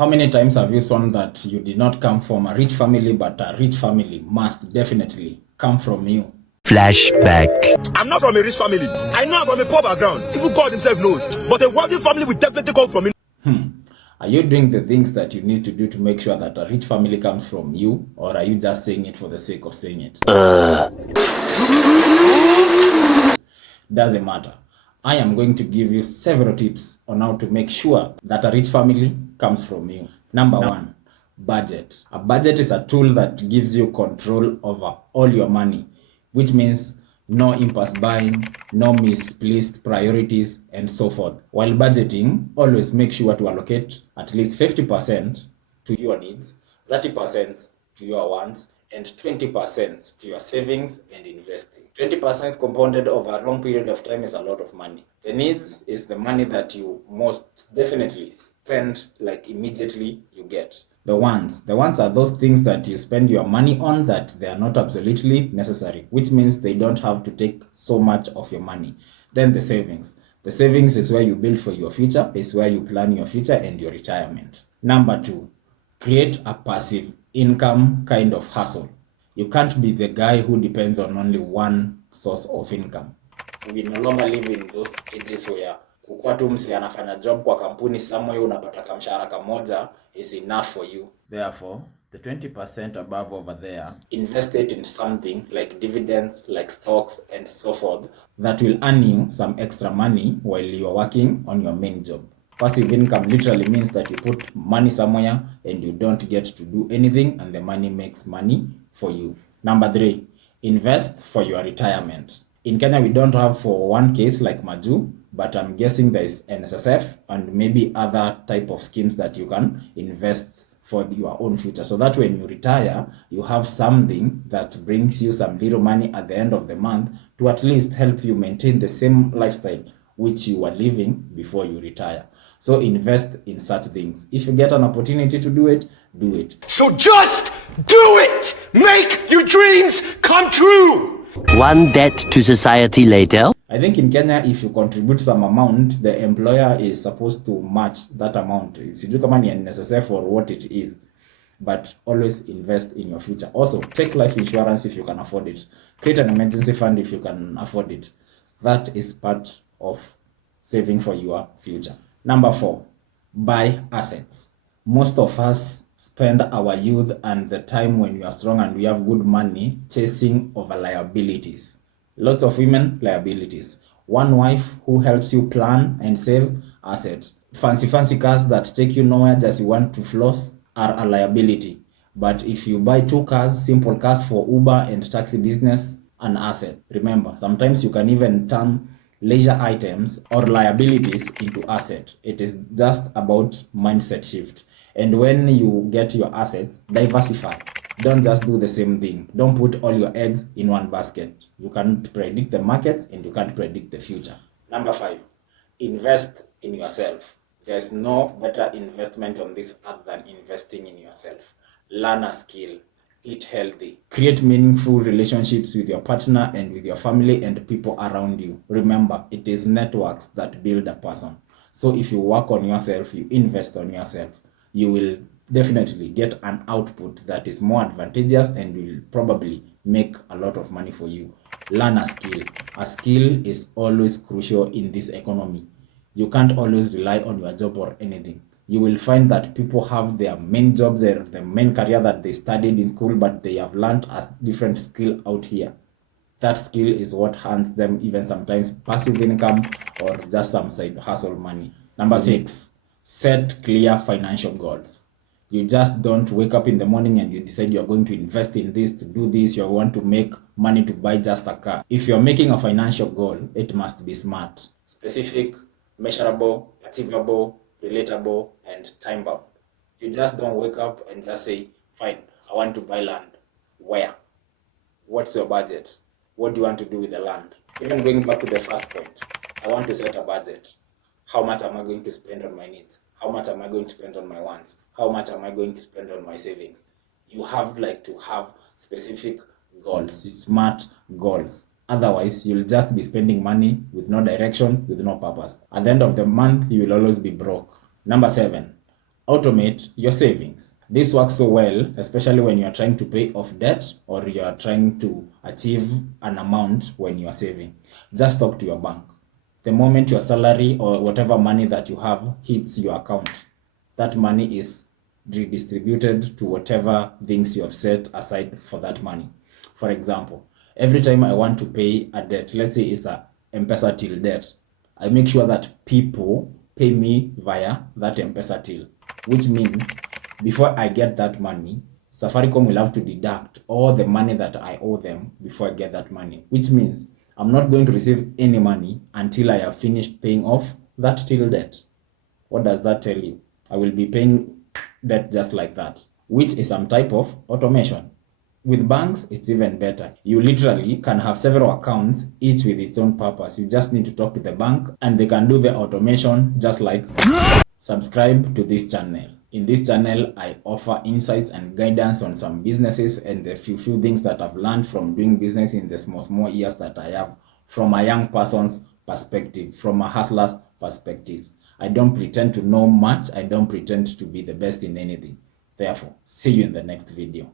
How many times have you shown that you did not come from a rich family, but a rich family must definitely come from you? Flashback. I'm not from a rich family. I know I'm from a poor background. Even God himself knows. But a wealthy family will definitely come from me. Are you doing the things that you need to do to make sure that a rich family comes from you, or are you just saying it for the sake of saying it? Doesn't matter. I am going to give you several tips on how to make sure that a rich family comes from you. Number one, budget. A budget is a tool that gives you control over all your money, which means no impulse buying, no misplaced priorities, and so forth. While budgeting, always make sure to allocate at least 50% to your needs, 30% to your wants, and 20% to your savings and investing. 20% compounded over a long period of time is a lot of money. The needs is the money that you most definitely spend like immediately you get. The wants are those things that you spend your money on that they are not absolutely necessary, which means they don't have to take so much of your money. Then the savings. The savings is where you build for your future, is where you plan your future and your retirement. Number two, create a passive income kind of hustle. You can't be the guy who depends on only one source of income. We no longer live in those ages where kukua tu msi anafanya job kwa kampuni somewhere unapata kamshahara kamoja is enough for you. Therefore, the 20% above over there, invest it in something like dividends, like stocks and so forth that will earn you some extra money while you are working on your main job. Passive income literally means that you put money somewhere and you don't get to do anything and the money makes money for you. Number three, invest for your retirement. In Kenya, we don't have 401ks like Maju, but I'm guessing there's NSSF and maybe other type of schemes that you can invest for your own future. So that when you retire, you have something that brings you some little money at the end of the month to at least help you maintain the same lifestyle which you were living before you retire. So invest in such things. If you get an opportunity to do it, do it. So just do it! Make your dreams come true! One debt to society later. I think in Kenya, if you contribute some amount, the employer is supposed to match that amount. Sijui kama ni NSSF or what it is, but always invest in your future. Also, take life insurance if you can afford it. Create an emergency fund if you can afford it. That is part of saving for your future. Number four, buy assets. Most of us spend our youth and the time when we are strong and we have good money chasing over liabilities. Lots of women, liabilities. One wife who helps you plan and save, asset. Fancy cars that take you nowhere, just you want to floss, are a liability. But if you buy two cars, simple cars for Uber and taxi business, an asset. Remember, sometimes you can even turn leisure items or liabilities into asset. It is just about mindset shift. And when you get your assets, diversify. Don't just do the same thing. Don't put all your eggs in one basket. You can't predict the markets and you can't predict the future. Number five, invest in yourself. There's no better investment on this earth than investing in yourself. Learn a skill. Eat healthy. Create meaningful relationships with your partner and with your family and people around you. Remember, it is networks that build a person. So if you work on yourself, you invest on yourself, you will definitely get an output that is more advantageous and will probably make a lot of money for you. Learn a skill. A skill is always crucial in this economy. You can't always rely on your job or anything. You will find that people have their main jobs or the main career that they studied in school, but they have learned a different skill out here. That skill is what earns them even sometimes passive income or just some side hustle money. Number six, set clear financial goals. You just don't wake up in the morning and you decide you're going to invest in this, to do this, you want to make money to buy just a car. If you're making a financial goal, it must be smart, specific, measurable, achievable, relatable, and time-bound. You just don't wake up and just say, fine, I want to buy land. Where? What's your budget? What do you want to do with the land? Even going back to the first point, I want to set a budget. How much am I going to spend on my needs? How much am I going to spend on my wants? How much am I going to spend on my savings? You have to have specific goals, smart goals. Otherwise, you'll just be spending money with no direction, with no purpose. At the end of the month, you will always be broke. Number seven, automate your savings. This works so well, especially when you are trying to pay off debt or you are trying to achieve an amount when you are saving. Just talk to your bank. The moment your salary or whatever money that you have hits your account, that money is redistributed to whatever things you have set aside for that money. For example, every time I want to pay a debt, let's say it's a M-Pesa till debt, I make sure that people pay me via that M-Pesa till, which means before I get that money, Safaricom will have to deduct all the money that I owe them before I get that money, which means I'm not going to receive any money until I have finished paying off that till debt. What does that tell you? I will be paying debt just like that, which is some type of automation. With banks, it's even better. You literally can have several accounts, each with its own purpose. You just need to talk to the bank and they can do the automation just like. Subscribe to this channel. In this channel, I offer insights and guidance on some businesses and the few things that I've learned from doing business in the small years that I have, from a young person's perspective, from a hustler's perspective. I don't pretend to know much. I don't pretend to be the best in anything. Therefore, see you in the next video.